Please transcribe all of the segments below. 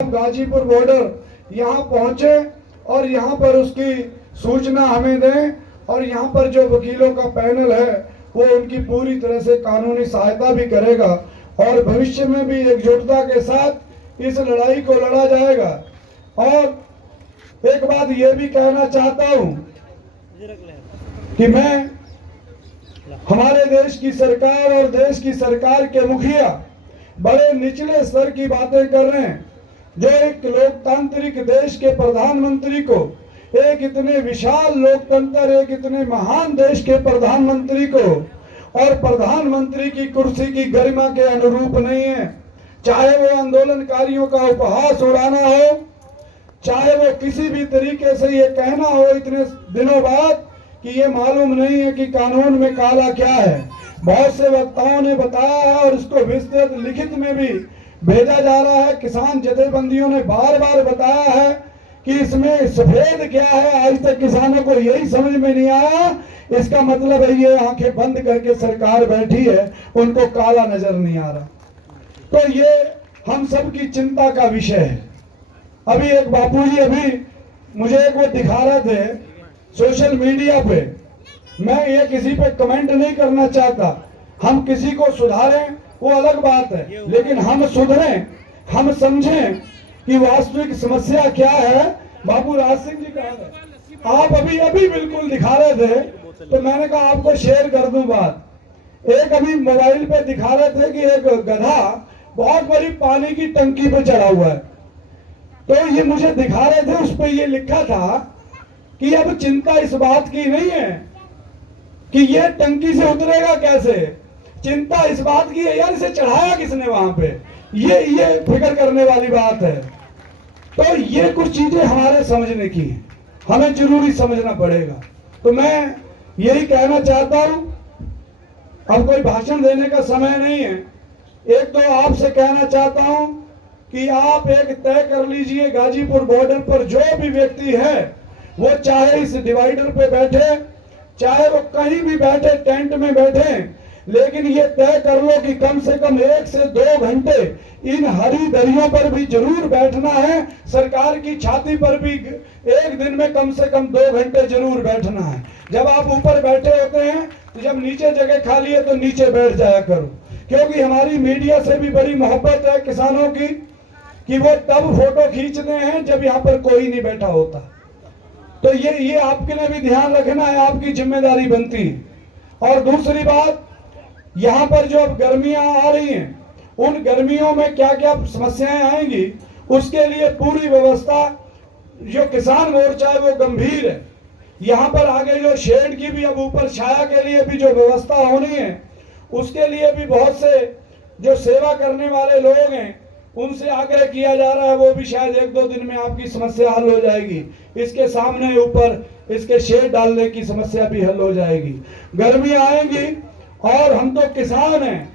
Ghazipur border यहाँ पहुंचे और यहाँ पर उसकी सूचना हमें दें और यहाँ पर जो वकीलों का पैनल है वो उनकी पूरी तरह से कानूनी सहायता भी करेगा और भविष्य में भी एकजुटता के साथ इस लड़ाई को लड़ा जाएगा। और एक बात ये भी कहना चाहता हूँ कि मैं हमारे देश की सरकार और देश की सरकार के मुखिया बड़े निचले स्तर की बातें कर रहे हैं। जो एक लोकतांत्रिक देश के प्रधानमंत्री को, एक इतने विशाल लोकतंत्र, एक इतने महान देश के प्रधानमंत्री को और प्रधानमंत्री की कुर्सी की गरिमा के अनुरूप नहीं है। चाहे वो आंदोलनकारियों का उपहास उड़ाना हो, चाहे वो किसी भी तरीके से ये कहना हो इतने दिनों बाद कि ये मालूम नहीं है कि कानून में काला क्या है। बहुत से वक्ताओं ने बताया है और इसको विस्तृत लिखित में भी भेजा जा रहा है। किसान जथेबंदियों ने बार बार बताया है कि इसमें सफेद क्या है, आज तक किसानों को यही समझ में नहीं आया। इसका मतलब है ये आंखें बंद करके सरकार बैठी है, उनको काला नजर नहीं आ रहा। तो ये हम सब की चिंता का विषय है। अभी एक बापूजी अभी मुझे एक वो दिखा रहे थे सोशल मीडिया पे। मैं ये किसी पे कमेंट नहीं करना चाहता, हम किसी को सुधारें वो अलग बात है, लेकिन हम सुधरें, हम समझें कि वास्तविक समस्या क्या है। बाबू राज सिंह जी कहा था, आप अभी अभी बिल्कुल दिखा रहे थे तो मैंने कहा आपको शेयर कर दूं बात। एक अभी मोबाइल पे दिखा रहे थे कि एक गधा बहुत बड़ी पानी की टंकी पे चढ़ा हुआ है। तो ये मुझे दिखा रहे थे, उस पर ये लिखा था कि अब चिंता इस बात की नहीं है कि ये टंकी से उतरेगा कैसे, चिंता इस बात की है यार इसे चढ़ाया किसने वहां पे। ये फिक्र करने वाली बात है। तो ये कुछ चीजें हमारे समझने की है, हमें जरूरी समझना पड़ेगा। तो मैं यही कहना चाहता हूं, अब कोई भाषण देने का समय नहीं है। एक तो आपसे कहना चाहता हूं कि आप एक तय कर लीजिए, गाजीपुर बॉर्डर पर जो भी व्यक्ति है वो चाहे इस डिवाइडर पे बैठे, चाहे वो कहीं भी बैठे, टेंट में बैठे, लेकिन ये तय कर लो कि कम से कम 1 से 2 घंटे इन हरी दरियों पर भी जरूर बैठना है। सरकार की छाती पर भी एक दिन में कम से कम 2 घंटे जरूर बैठना है। जब आप ऊपर बैठे होते हैं तो जब नीचे जगह खाली है तो नीचे बैठ जाया करो, क्योंकि हमारी मीडिया से भी बड़ी मोहब्बत है किसानों की कि वो तब फोटो खींचते हैं जब यहाँ पर कोई नहीं बैठा होता। तो ये आपके लिए भी ध्यान रखना है, आपकी जिम्मेदारी बनती है। और दूसरी बात, यहाँ पर जो अब गर्मियां आ रही हैं, उन गर्मियों में क्या क्या समस्याएं आएंगी उसके लिए पूरी व्यवस्था जो किसान मोर्चा है वो गंभीर है। यहाँ पर आगे जो शेड की भी अब ऊपर छाया के लिए भी जो व्यवस्था होनी है, उसके लिए भी बहुत से जो सेवा करने वाले लोग हैं उनसे आग्रह किया जा रहा है। वो भी शायद 1-2 दिन में आपकी समस्या हल हो जाएगी। इसके सामने ऊपर इसके शेड डालने की समस्या भी हल हो जाएगी। गर्मी आएंगी और हम तो किसान हैं,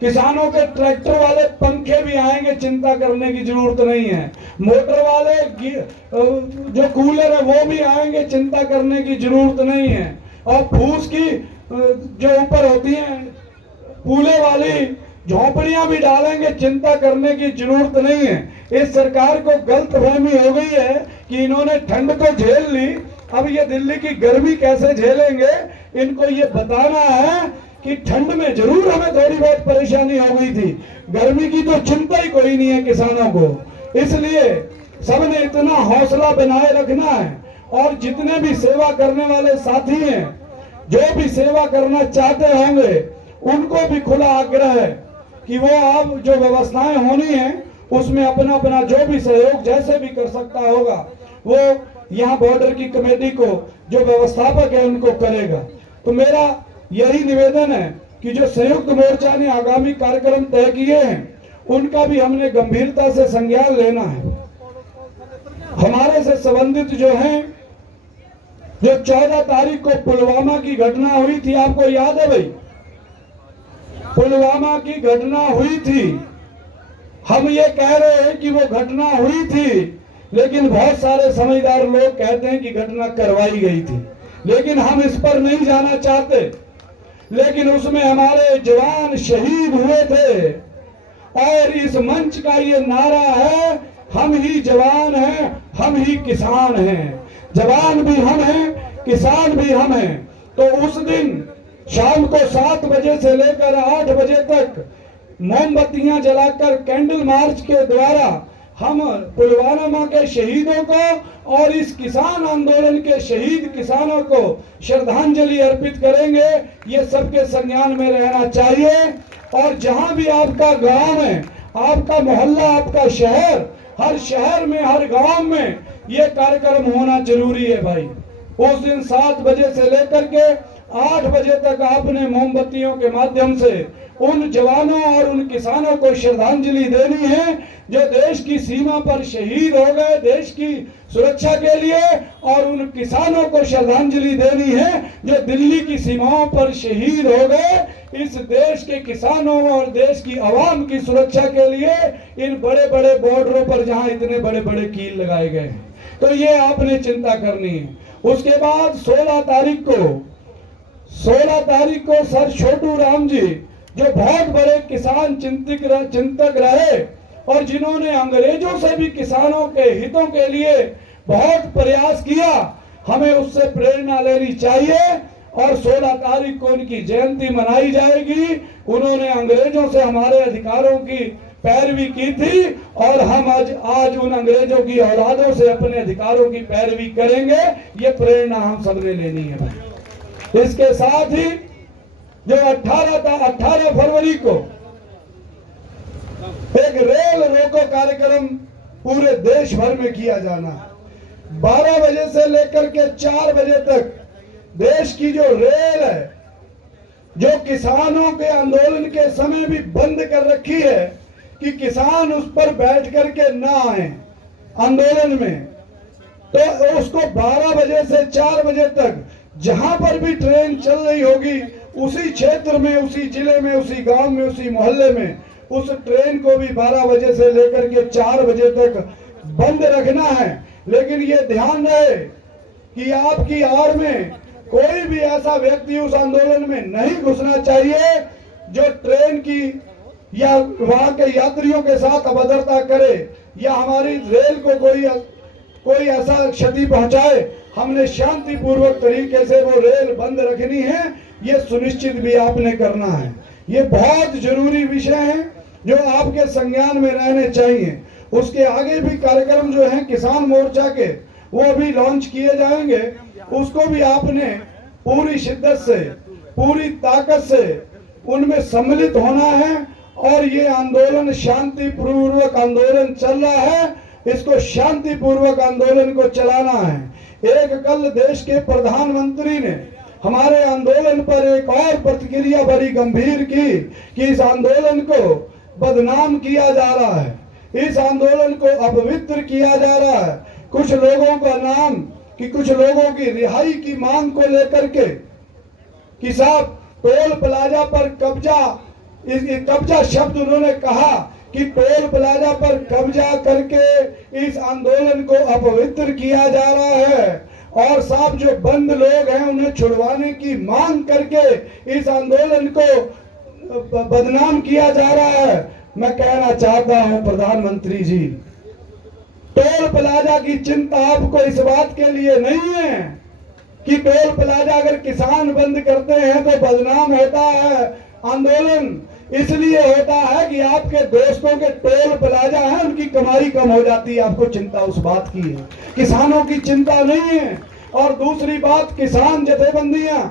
किसानों के ट्रैक्टर वाले पंखे भी आएंगे, चिंता करने की जरूरत नहीं है। मोटर वाले जो कूलर है वो भी आएंगे, चिंता करने की जरूरत नहीं है। और फूस की जो ऊपर होती है पूले वाली झोपड़ियां भी डालेंगे, चिंता करने की जरूरत नहीं है। इस सरकार को गलतफहमी हो गई है कि इन्होंने ठंड तो झेल ली, अब ये दिल्ली की गर्मी कैसे झेलेंगे। इनको ये बताना है कि ठंड में जरूर हमें थोड़ी बहुत परेशानी हो गई थी, गर्मी की तो चिंता ही कोई नहीं है किसानों को। इसलिए सबने इतना हौसला बनाए रखना है और जितने भी सेवा करने वाले साथी हैं, जो भी सेवा करना चाहते होंगे, उनको भी खुला आग्रह है कि वो अब जो व्यवस्थाएं होनी है उसमें अपना अपना जो भी सहयोग जैसे भी कर सकता होगा वो यहाँ बॉर्डर की कमेटी को जो व्यवस्थापक है उनको करेगा। तो मेरा यही निवेदन है कि जो संयुक्त मोर्चा ने आगामी कार्यक्रम तय किए हैं उनका भी हमने गंभीरता से संज्ञान लेना है। हमारे से संबंधित जो हैं, जो 14 तारीख को पुलवामा की घटना हुई थी, आपको याद है भाई, पुलवामा की घटना हुई थी। हम ये कह रहे हैं कि वो घटना हुई थी, लेकिन बहुत सारे समझदार लोग कहते हैं कि घटना करवाई गई थी, लेकिन हम इस पर नहीं जाना चाहते। लेकिन उसमें हमारे जवान शहीद हुए थे और इस मंच का ये नारा है हम ही जवान हैं, हम ही किसान हैं। जवान भी हम हैं, किसान भी हम हैं। तो उस दिन शाम को 7 बजे से लेकर 8 बजे तक मोमबत्तियां जलाकर कैंडल मार्च के द्वारा हम पुलवामा के शहीदों को और इस किसान आंदोलन के शहीद किसानों को श्रद्धांजलि अर्पित करेंगे। ये सबके संज्ञान में रहना चाहिए। और जहां भी आपका गांव है, आपका मोहल्ला, आपका शहर, हर शहर में, हर गांव में ये कार्यक्रम होना जरूरी है भाई। उस दिन 7 बजे से लेकर के 8 बजे तक आपने मोमबत्तियों के माध्यम से उन जवानों और उन किसानों को श्रद्धांजलि देनी है जो देश की सीमा पर शहीद हो गए देश की सुरक्षा के लिए, और उन किसानों को श्रद्धांजलि देनी है जो दिल्ली की सीमाओं पर शहीद हो गए इस देश के किसानों और देश की आवाम की सुरक्षा के लिए इन बड़े बड़े बॉर्डरों पर जहां इतने बड़े बड़े कील लगाए गए हैं। तो ये आपने चिंता करनी है। उसके बाद 16 तारीख को सर छोटू राम जी जो बहुत बड़े किसान चिंतक रहे और जिन्होंने अंग्रेजों से भी किसानों के हितों के लिए बहुत प्रयास किया, हमें उससे प्रेरणा लेनी चाहिए। और 16 तारीख को उनकी जयंती मनाई जाएगी। उन्होंने अंग्रेजों से हमारे अधिकारों की पैरवी की थी और हम आज उन अंग्रेजों की औलादों से अपने अधिकारों की पैरवी करेंगे। ये प्रेरणा हम सबने लेनी है भाई। इसके साथ ही जो 18 फरवरी को एक रेल रोको कार्यक्रम पूरे देश भर में किया जाना है। 12 बजे से लेकर के 4 बजे तक देश की जो रेल है, जो किसानों के आंदोलन के समय भी बंद कर रखी है कि किसान उस पर बैठ करके ना आए आंदोलन में, तो उसको 12 बजे से 4 बजे तक जहां पर भी ट्रेन चल रही होगी उसी क्षेत्र में, उसी जिले में, उसी गांव में, उसी मोहल्ले में उस ट्रेन को भी 12 बजे से लेकर के 4 बजे तक बंद रखना है। लेकिन ये ध्यान रहे कि आपकी आड़ में कोई भी ऐसा व्यक्ति उस आंदोलन में नहीं घुसना चाहिए जो ट्रेन की या वहां के यात्रियों के साथ अभद्रता करे या हमारी रेल को कोई ऐसा क्षति पहुंचाए। हमने शांतिपूर्वक तरीके से वो रेल बंद रखनी है, ये सुनिश्चित भी आपने करना है। ये बहुत जरूरी विषय है जो आपके संज्ञान में रहने चाहिए। उसके आगे भी कार्यक्रम जो है किसान मोर्चा के वो भी लॉन्च किए जाएंगे, उसको भी आपने पूरी शिद्दत से, पूरी ताकत से उनमें सम्मिलित होना है। और ये आंदोलन शांतिपूर्वक आंदोलन चल रहा है, इसको शांतिपूर्वक आंदोलन को चलाना है। एक कल देश के प्रधानमंत्री ने हमारे आंदोलन पर एक और प्रतिक्रिया बड़ी गंभीर की कि इस आंदोलन को बदनाम किया जा रहा है, इस आंदोलन को अपवित्र किया जा रहा है। कुछ लोगों का नाम कि कुछ लोगों की रिहाई की मांग को लेकर के कि साहब टोल प्लाजा पर कब्जा शब्द उन्होंने कहा कि टोल प्लाजा पर कब्जा करके इस आंदोलन को अपवित्र किया जा रहा है और साहब जो बंद लोग हैं उन्हें छुड़वाने की मांग करके इस आंदोलन को बदनाम किया जा रहा है। मैं कहना चाहता हूं प्रधानमंत्री जी, टोल प्लाजा की चिंता आपको इस बात के लिए नहीं है कि टोल प्लाजा अगर किसान बंद करते हैं तो बदनाम होता है आंदोलन, इसलिए होता है कि आपके दोस्तों के टोल प्लाजा है उनकी कमाई कम हो जाती है। आपको चिंता उस बात की है, किसानों की चिंता नहीं है। और दूसरी बात, किसान जथेबंदियां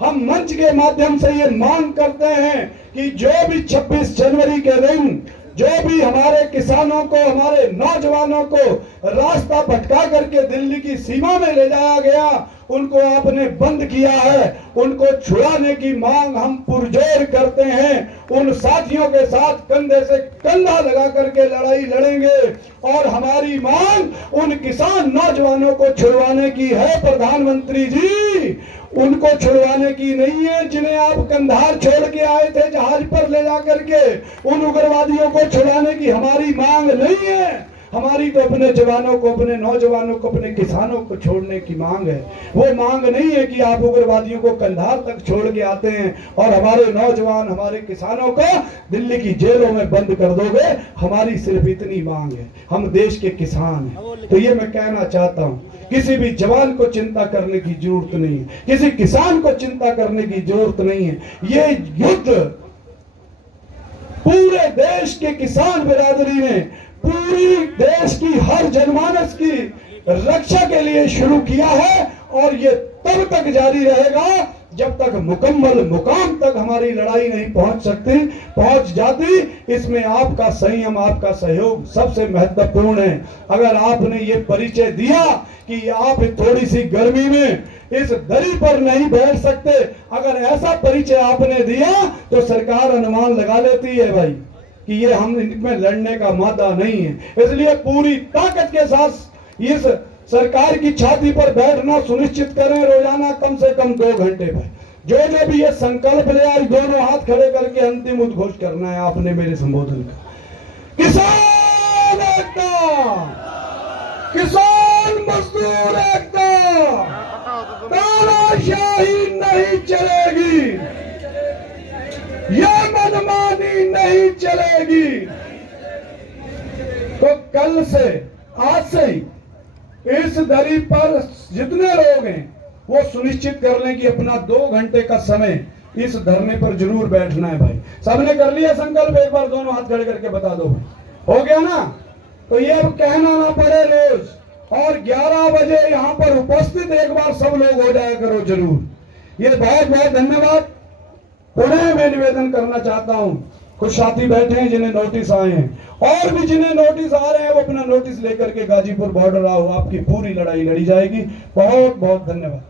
हम मंच के माध्यम से ये मांग करते हैं कि जो भी 26 जनवरी के दिन जो भी हमारे किसानों को, हमारे नौजवानों को रास्ता भटका करके दिल्ली की सीमा में ले जाया गया, उनको आपने बंद किया है, उनको छुड़ाने की मांग हम पुरजोर करते हैं। उन साथियों के साथ कंधे से कंधा लगा करके लड़ाई लड़ेंगे और हमारी मांग उन किसान नौजवानों को छुड़वाने की है प्रधानमंत्री जी, उनको छुड़वाने की नहीं है जिन्हें आप कंधार छोड़ के आए थे जहाज पर ले जाकर के। उन उग्रवादियों को छुड़ाने की हमारी मांग नहीं है। हमारी तो अपने जवानों को, अपने नौजवानों को, अपने किसानों को छोड़ने की मांग है। वो मांग नहीं है कि आप उग्रवादियों को कंधार तक छोड़ के आते हैं और हमारे नौजवान, हमारे किसानों को दिल्ली की जेलों में बंद कर दोगे। हमारी सिर्फ इतनी मांग है, हम देश के किसान हैं। तो ये मैं कहना चाहता हूँ, किसी भी जवान को चिंता करने की जरूरत नहीं है, किसी किसान को चिंता करने की जरूरत नहीं है। ये युद्ध पूरे देश के किसान बिरादरी ने, पूरी देश की हर जनमानस की रक्षा के लिए शुरू किया है और ये तब तक जारी रहेगा जब तक मुकम्मल मुकाम तक हमारी लड़ाई नहीं पहुंच जाती। इसमें आपका संयम, आपका सहयोग सबसे महत्वपूर्ण है। अगर आपने ये परिचय दिया कि आप थोड़ी सी गर्मी में इस दरी पर नहीं बैठ सकते, अगर ऐसा परिचय आपने दिया तो सरकार अनुमान लगा लेती है भाई कि ये हम इनमें लड़ने का मादा नहीं है। इसलिए पूरी ताकत के साथ इस सरकार की छाती पर बैठना सुनिश्चित करें। रोजाना कम से कम 2 घंटे पर जो भी ये संकल्प ले, आज दोनों हाथ खड़े करके अंतिम उद्घोष करना है आपने मेरे संबोधन का। किसान एकता, किसान मजदूर एकता, तानाशाही नहीं चलेगी, ये मनमानी नहीं चलेगी। तो कल से, आज से ही इस दरी पर जितने लोग हैं वो सुनिश्चित कर लें कि अपना 2 घंटे का समय इस धरने पर जरूर बैठना है भाई। सबने कर लिया संकल्प? एक बार दोनों हाथ खड़े करके बता दो, हो गया ना? तो ये अब कहना ना पड़े रोज, और 11 बजे यहाँ पर उपस्थित एक बार सब लोग हो जाया करो जरूर। ये बहुत बहुत धन्यवाद। पुनः मैं निवेदन करना चाहता हूँ, कुछ साथी बैठे हैं जिन्हें नोटिस आए हैं, और भी जिन्हें नोटिस आ रहे हैं वो अपना नोटिस लेकर के गाजीपुर बॉर्डर आओ, आपकी पूरी लड़ाई लड़ी जाएगी। बहुत बहुत धन्यवाद।